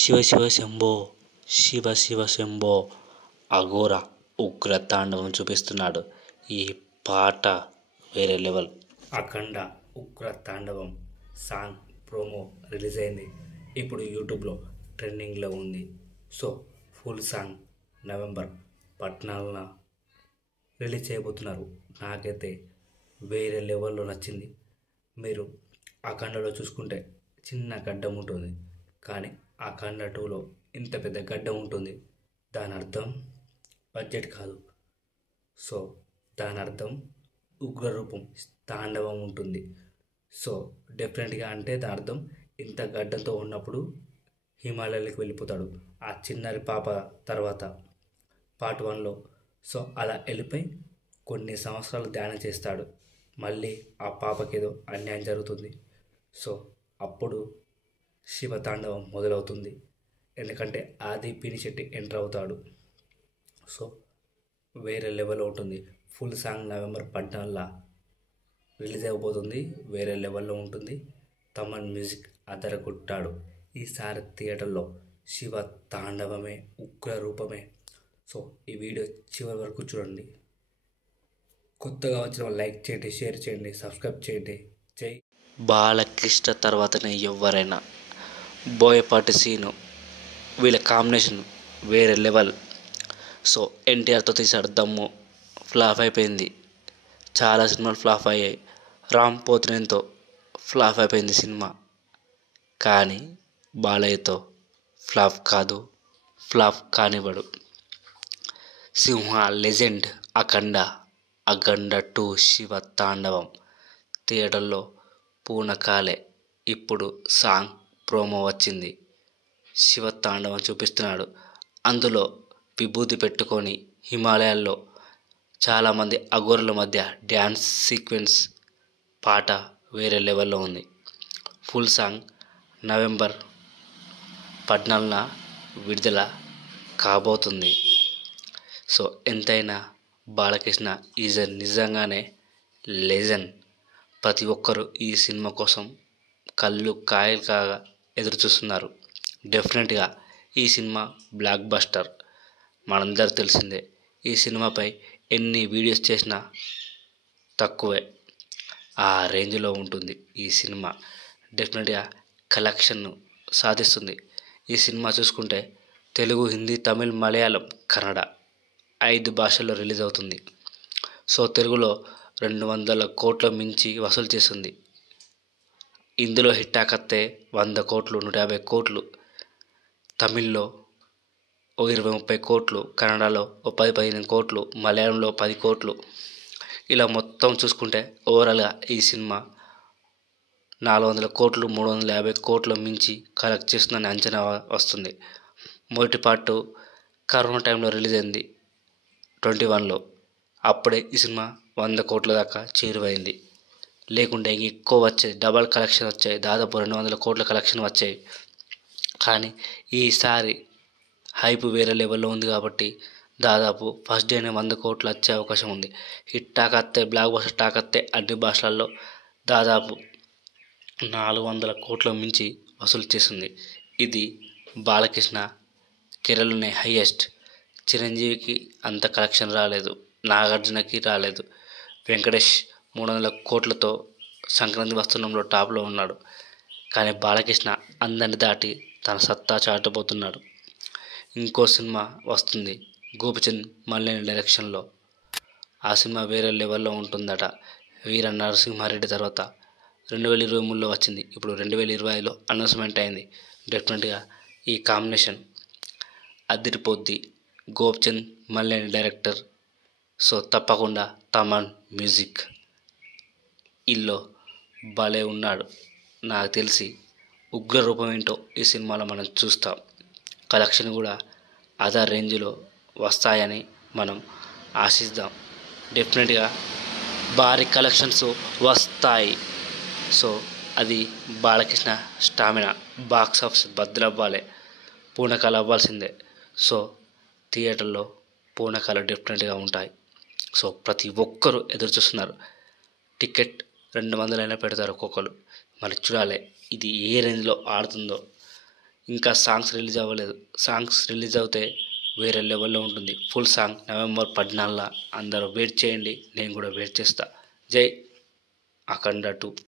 శివ శివ శంభో శివ శివ శంభో అఘోర ఉగ్ర తాండవం చూపిస్తున్నాడు. ఈ పాట వేరే లెవెల్. అఖండ ఉగ్ర తాండవం సాంగ్ ప్రోమో రిలీజ్ అయింది. ఇప్పుడు యూట్యూబ్లో ట్రెండింగ్లో ఉంది. సో ఫుల్ సాంగ్ నవంబర్ 14న రిలీజ్ చేయబోతున్నారు. నాకైతే వేరే లెవెల్లో నచ్చింది. మీరు అఖండలో చూసుకుంటే చిన్న గడ్డం ఉంటుంది, కానీ అఖండ 2లో ఇంత పెద్ద గడ్డం ఉంటుంది. దాని అర్థం బడ్జెట్ కాదు. సో దాని అర్థం ఉగ్రరూపం తాండవం ఉంటుంది. సో డెఫినెట్గా అంటే దాని అర్థం ఇంత గడ్డంతో ఉన్నప్పుడు హిమాలయాలకు వెళ్ళిపోతాడు ఆ చిన్నారి పాప తర్వాత పార్ట్ 1లో. సో అలా వెళ్ళిపోయి కొన్ని సంవత్సరాలు ధ్యానం చేస్తాడు. మళ్ళీ ఆ పాపకేదో అన్యాయం జరుగుతుంది. సో అప్పుడు శివతాండవం మొదలవుతుంది. ఎందుకంటే ఆది పినిశెట్టి ఎంటర్ అవుతాడు. సో వేరే లెవెల్ ఉంటుంది. ఫుల్ సాంగ్ నవంబర్ 14న రిలీజ్ అయిపోతుంది. వేరే లెవెల్లో ఉంటుంది. తమన్ మ్యూజిక్ అదరగొట్టాడు. ఈసారి థియేటర్లో శివ తాండవమే, ఉగ్ర రూపమే. సో ఈ వీడియో చివరి వరకు చూడండి. కొత్తగా వచ్చిన లైక్ చేయండి, షేర్ చేయండి, సబ్స్క్రైబ్ చేయండి. జై బాలకృష్ణ తర్వాతనే ఎవరైనా బోయపాటి సీను, వీళ్ళ కాంబినేషన్ వేరే లెవెల్. సో ఎన్టీఆర్తో తీశాడు దమ్ము, ఫ్లాప్ అయిపోయింది. చాలా సినిమాలు ఫ్లాప్ అయ్యాయి. రామ్ పోతినేనితో ఫ్లాప్ అయిపోయింది సినిమా. కానీ బాలయ్యతో ఫ్లాప్ కాదు, ఫ్లాప్ కానివ్వడు. సింహ లెజెండ్ అఖండ 2 శివ తాండవం థియేటర్లో పూనకాలే. ఇప్పుడు సాంగ్ ప్రోమో వచ్చింది. శివ తాండవం చూపిస్తున్నాడు. అందులో విభూతి పెట్టుకొని హిమాలయాల్లో చాలామంది అఘోరుల మధ్య డ్యాన్స్ సీక్వెన్స్. పాట వేరే లెవెల్లో ఉంది. ఫుల్ సాంగ్ నవంబర్ 14న విడుదల కాబోతుంది. సో ఎంతైనా బాలకృష్ణ ఈజ్ నిజంగానే లెజెండ్. ప్రతి ఒక్కరూ ఈ సినిమా కోసం కళ్ళు కాయలు కాగా ఎదురు చూస్తున్నారు. డెఫినెట్గా ఈ సినిమా బ్లాక్ బస్టర్. మనందరూ తెలిసిందే. ఈ సినిమాపై ఎన్ని వీడియోస్ చేసినా తక్కువే. ఆ రేంజ్లో ఉంటుంది ఈ సినిమా. డెఫినెట్గా కలెక్షన్ సాధిస్తుంది. ఈ సినిమా చూసుకుంటే తెలుగు, హిందీ, తమిళ్, మలయాళం, కన్నడ 5 భాషల్లో రిలీజ్ అవుతుంది. సో తెలుగులో 200 కోట్ల మించి వసూలు చేస్తుంది. ఇందులో హిట్టాకత్తే 100 కోట్లు, 150 కోట్లు, తమిళ్లో 20-30 కోట్లు, కన్నడలో 10-15 కోట్లు, మలయాళంలో 10 కోట్లు. ఇలా మొత్తం చూసుకుంటే ఓవరాల్గా ఈ సినిమా 400 కోట్లు, 350 కోట్ల మించి కలెక్ట్ చేస్తుందని అంచనా వస్తుంది. మొదటి పార్ట్ కరోనా టైంలో రిలీజ్ అయింది 2021లో. అప్పుడే ఈ సినిమా 100 కోట్ల దాకా చేరువైంది. లేకుంటే ఎక్కువ వచ్చాయి, డబల్ కలెక్షన్ వచ్చాయి, దాదాపు 200 కోట్ల కలెక్షన్ వచ్చాయి. కానీ ఈసారి హైప్ వేరే లెవెల్లో ఉంది కాబట్టి దాదాపు ఫస్ట్ డేనే 100 కోట్లు వచ్చే అవకాశం ఉంది. హిట్ టాక్ వస్తే, బ్లాక్ బస్టర్ టాక్ వస్తే అన్ని భాషలలో దాదాపు 400 కోట్ల మించి వసూలు చేస్తుంది. ఇది బాలకృష్ణ కెరీర్లోనే హైయెస్ట్. చిరంజీవికి అంత కలెక్షన్ రాలేదు, నాగార్జునకి రాలేదు. వెంకటేష్ 300 కోట్లతో సంక్రాంతి వస్తున్నంలో టాప్లో ఉన్నాడు. కానీ బాలకృష్ణ అందరిని దాటి తన సత్తా చాటబోతున్నాడు. ఇంకో సినిమా వస్తుంది గోపిచంద్ మల్లేని డైరెక్షన్లో. ఆ సినిమా వేరే లెవెల్లో ఉంటుందట. వీర నరసింహారెడ్డి తర్వాత 2023లో వచ్చింది. ఇప్పుడు 2025లో అనౌన్స్మెంట్ అయింది. డెఫినెట్గా ఈ కాంబినేషన్ అదిరిపోద్ది. గోపిచంద్ మల్లేని డైరెక్టర్. సో తప్పకుండా తమన్ మ్యూజిక్ ఇల్లో భలే ఉన్నాడు. నాకు తెలిసి ఉగ్ర రూపం ఏంటో ఈ సినిమాలో మనం చూస్తాం. కలెక్షన్ కూడా అదే రేంజ్లో వస్తాయని మనం ఆశిద్దాం. డెఫినెట్గా భారీ కలెక్షన్స్ వస్తాయి. సో అది బాలకృష్ణ స్టామినా. బాక్స్ ఆఫీస్ బద్దలవ్వాలి, పూనకాలు అవ్వాల్సిందే. సో థియేటర్లో పూనకాలు డెఫినెట్గా ఉంటాయి. సో ప్రతి ఒక్కరూ ఎదురు చూస్తున్నారు. టికెట్ 200 పెడతారు ఒక్కొక్కరు. మరి చూడాలి ఇది ఏ రేంజ్లో ఆడుతుందో. ఇంకా సాంగ్స్ రిలీజ్ అవ్వలేదు. సాంగ్స్ రిలీజ్ అవుతే వేరే లెవెల్లో ఉంటుంది. ఫుల్ సాంగ్ నవంబర్ 14 అందరూ వెయిట్ చేయండి. నేను కూడా వెయిట్ చేస్తా. జై అఖండ 2.